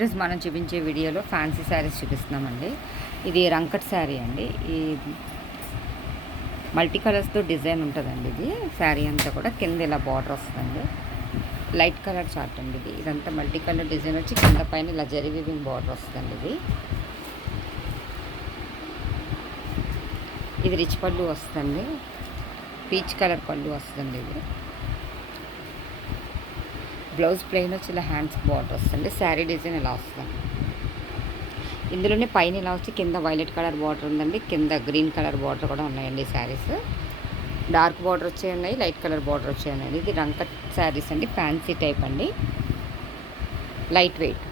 ఈరోజు మనం చూపించే వీడియోలో ఫ్యాన్సీ శారీస్ చూపిస్తున్నామండి. ఇది రంకట్ శారీ అండి. ఈ మల్టీ కలర్స్తో డిజైన్ ఉంటుందండి. ఇది శారీ అంతా కూడా కింద ఇలా బార్డర్ వస్తుందండి. లైట్ కలర్ చార్ట్ అండి. ఇదంతా మల్టీ కలర్ డిజైన్ వచ్చి కింద పైన ఇలా జరీ వీవింగ్ బార్డర్ వస్తుందండి. ఇది రిచ్ పళ్ళు వస్తుంది. పీచ్ కలర్ పళ్ళు వస్తుంది. ఇది బ్లౌజ్ ప్లెయిన్ వచ్చి ఇలా హ్యాండ్స్ బార్డర్ వస్తుంది. శారీ డిజైన్ ఇలా వస్తుంది. ఇందులోనే పైన ఇలా వచ్చి కింద వైలెట్ కలర్ బార్డర్ ఉందండి. కింద గ్రీన్ కలర్ బార్డర్ కూడా ఉన్నాయండి. శారీస్ డార్క్ బార్డర్ వచ్చే ఉన్నాయి, లైట్ కలర్ బార్డర్ వచ్చే ఉన్నాయి. ఇది రంకట్ శారీస్ అండి. ఫ్యాన్సీ టైప్ అండి, లైట్ వెయిట్.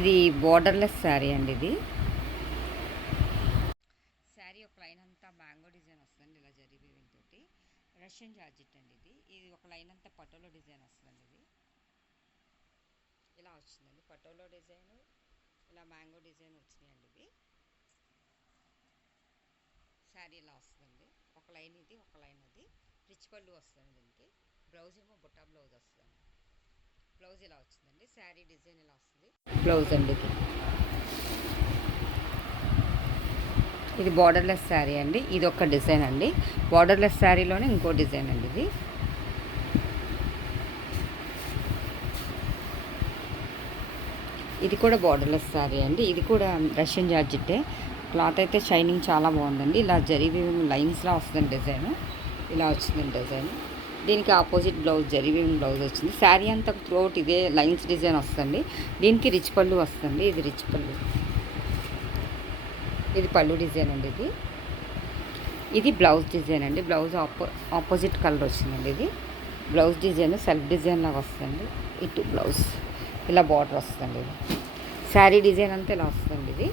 ఇది బార్డర్లెస్ శారీ అండి. ఇది శారీ ఒక లైన్ అంతా మ్యాంగో డిజైన్ వస్తుంది. ఇలా జరీ వీవింగ్ తోటి రష్యన్ జార్జెట్ అండి. ఇది ఒక లైన్ అంతా పటోలో డిజైన్ వస్తుందండి. ఇది ఇలా వచ్చిందండి. పటోలో డిజైన్, ఇలా మ్యాంగో డిజైన్ వచ్చినాయండి. ఇవి శారీ ఇలా వస్తుంది. ఒక లైన్ ఇది, ఒక లైన్ అది. రిచ్ పళ్ళు వస్తుంది. దీనికి బ్లౌజ్ ఏమో బుట్టా బ్లౌజ్ వస్తుంది. బ్లౌజ్ ఇలా వచ్చిందండి. శారీ డిజైన్ ఇలా వస్తుంది. బ్లౌజ్ అండి. ఇది బార్డర్లెస్ శారీ అండి. ఇది ఒక డిజైన్ అండి. బార్డర్లెస్ శారీలోనే ఇంకో డిజైన్ అండి. ఇది కూడా బార్డర్లెస్ శారీ అండి. ఇది కూడా రష్యన్ జార్జెట్టే. క్లాత్ అయితే షైనింగ్ చాలా బాగుందండి. ఇలా జరీ వీవింగ్ లైన్స్లా వస్తుంది. డిజైన్ ఇలా వచ్చిందండి. డిజైన్ దీనికి opposite blouse zari weaving blouse వచ్చింది. శారీ అంతా త్రోట్ ఇదే లైన్స్ డిజైన్ వస్తుంది. దీనికి రిచ్ పళ్ళు వస్తుంది. ఇది రిచ్ పళ్ళు, ఇది పళ్ళు డిజైన్ అండి. ఇది బ్లౌజ్ డిజైన్ అండి. బ్లౌజ్ ఆపోజిట్ కలర్ వచ్చిందండి. ఇది బ్లౌజ్ డిజైన్ సెల్ఫ్ డిజైన్ లాగా వస్తుంది. ఇటు బ్లౌజ్ ఇలా బార్డర్ వస్తుంది. ఇది శారీ డిజైన్ అంతా ఇలా వస్తుంది. ఇది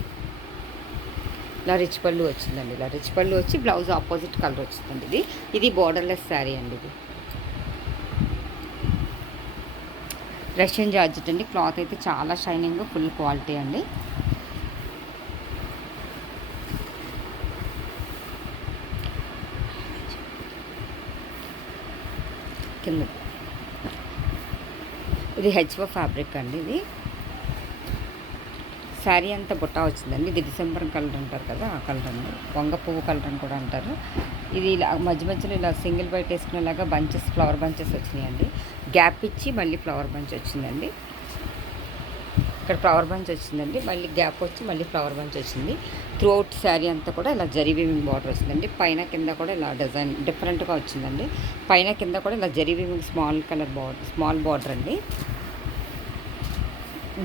ఇలా రిచ్ పళ్ళు వచ్చిందండి. ఇలా రిచ్ పళ్ళు వచ్చి బ్లౌజ్ ఆపోజిట్ కలర్ వచ్చిందండి. ఇది బార్డర్లెస్ శారీ అండి. ఇది రష్యన్ జార్జెట్ అండి. క్లాత్ అయితే చాలా షైనింగ్, ఫుల్ క్వాలిటీ అండి. కింద ఇది హెచ్ఓ ఫ్యాబ్రిక్ అండి. ఇది శారీ అంతా బుట్టా వచ్చిందండి. ఇది డిసెంబర్ కలర్ అంటారు కదా, ఆ కలర్ అండి. వంగ పువ్వు కలర్ అని కూడా అంటారు. ఇది ఇలా మధ్య మధ్యలో ఇలా సింగిల్ బైట్ వేసుకునేలాగా బంచెస్, ఫ్లవర్ బంచెస్ వచ్చినాయండి. గ్యాప్ ఇచ్చి మళ్ళీ ఫ్లవర్ బంచ్ వచ్చిందండి. ఇక్కడ ఫ్లవర్ బంచ్ వచ్చిందండి. మళ్ళీ గ్యాప్ వచ్చి మళ్ళీ ఫ్లవర్ బంచ్ వచ్చింది. త్రూఅవుట్ శారీ అంతా కూడా ఇలా జరీ వీవింగ్ బార్డర్ వచ్చిందండి. పైన కింద కూడా ఇలా డిజైన్ డిఫరెంట్గా వచ్చిందండి. పైన కింద కూడా ఇలా zari weaving small colour border, small border అండి.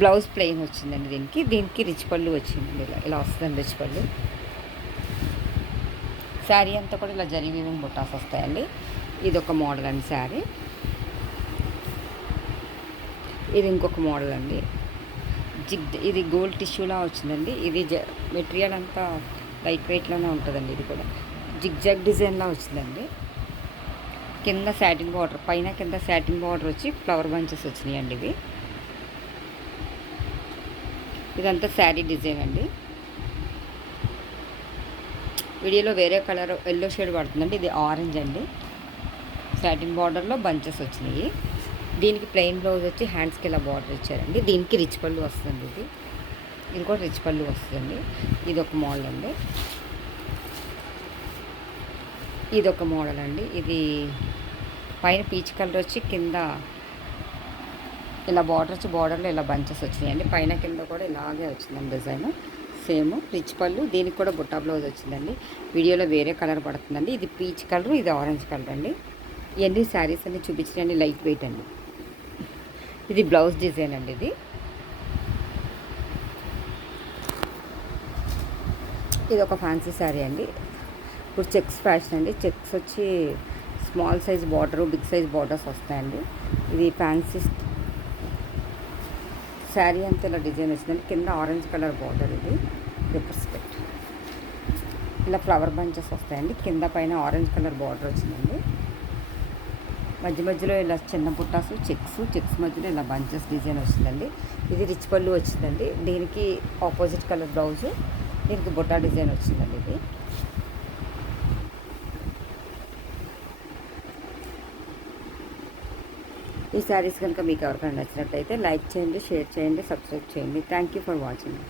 బ్లౌజ్ ప్లెయిన్ వచ్చిందండి. దీనికి రిచ్ పళ్ళు వచ్చిందండి. ఇలా వస్తుందండి రిచ్ పళ్ళు. శారీ అంతా కూడా ఇలా జరీ వీవింగ్ బుట్టాస్ వస్తాయండి. ఇది ఒక మోడల్ అండి శారీ. ఇది ఇంకొక మోడల్ అండి. ఇది గోల్డ్ టిష్యూలా వచ్చిందండి. ఇది మెటీరియల్ అంతా లైట్ వెయిట్లోనే ఉంటుందండి. ఇది కూడా జిగ్జాగ్ డిజైన్లా వచ్చిందండి. కింద సాటిన్ బార్డర్, పైన కింద సాటిన్ బార్డర్ వచ్చి ఫ్లవర్ బంచెస్ వచ్చినాయండి. ఇదంతా శారీ డిజైన్ అండి. వీడియోలో వేరే కలర్ ఎల్లో షేడ్ పడుతుందండి. ఇది ఆరెంజ్ అండి. సాటిన్ బార్డర్లో బంచెస్ వచ్చినాయి. దీనికి ప్లెయిన్ బ్లౌజ్ వచ్చి హ్యాండ్స్కి ఇలా బార్డర్ ఇచ్చారండి. దీనికి రిచ్ పళ్ళు వస్తుంది. ఇది కూడా రిచ్ పళ్ళు వస్తుంది. ఇది ఒక మోడల్ అండి. ఇది ఒక మోడల్ అండి. ఇది పైన పీచ్ కలర్ వచ్చి కింద ఇలా బార్డర్ వచ్చి బార్డర్లో ఇలా బంచెస్ వచ్చినాయండి. పైన కింద కూడా ఇలాగే వచ్చిందండి డిజైన్. సేమ్ రిచ్ పళ్ళు. దీనికి కూడా బుట్టా బ్లౌజ్ వచ్చిందండి. వీడియోలో వేరే కలర్ పడుతుందండి. ఇది పీచ్ కలర్, ఇది ఆరెంజ్ కలర్ అండి. ఇవన్నీ శారీస్ అన్ని చూపించండి. లైట్ వెయిట్ అండి. ఇది బ్లౌజ్ డిజైన్ అండి. ఇది ఒక ఫ్యాన్సీ శారీ అండి. ఇప్పుడు చెక్స్ ఫ్యాషన్ అండి. చెక్స్ వచ్చి small size border, big size borders వస్తాయండి. ఇది ఫ్యాన్సీ శారీ అంతా ఇలా డిజైన్ వచ్చిందండి. కింద ఆరెంజ్ కలర్ బార్డర్. ఇది రిప్రస్పెక్ట్ ఇలా ఫ్లవర్ బంచెస్ వస్తాయండి. కింద పైన ఆరెంజ్ కలర్ బార్డర్ వచ్చిందండి. మధ్య మధ్యలో ఇలా చిన్న బుట్టాసు, చెక్స్ మధ్యలో ఇలా బంచెస్ డిజైన్ వచ్చిందండి. ఇది రిచ్ పళ్ళు వచ్చిందండి. దీనికి ఆపోజిట్ కలర్ బ్లౌజు, దీనికి బుట్టా డిజైన్ వచ్చిందండి. ఇది ఈ శారీస్ కనుక మీకు ఎవరికైనా నచ్చినట్టయితే లైక్ చేయండి, షేర్ చేయండి, సబ్స్క్రైబ్ చేయండి. Thank you for watching.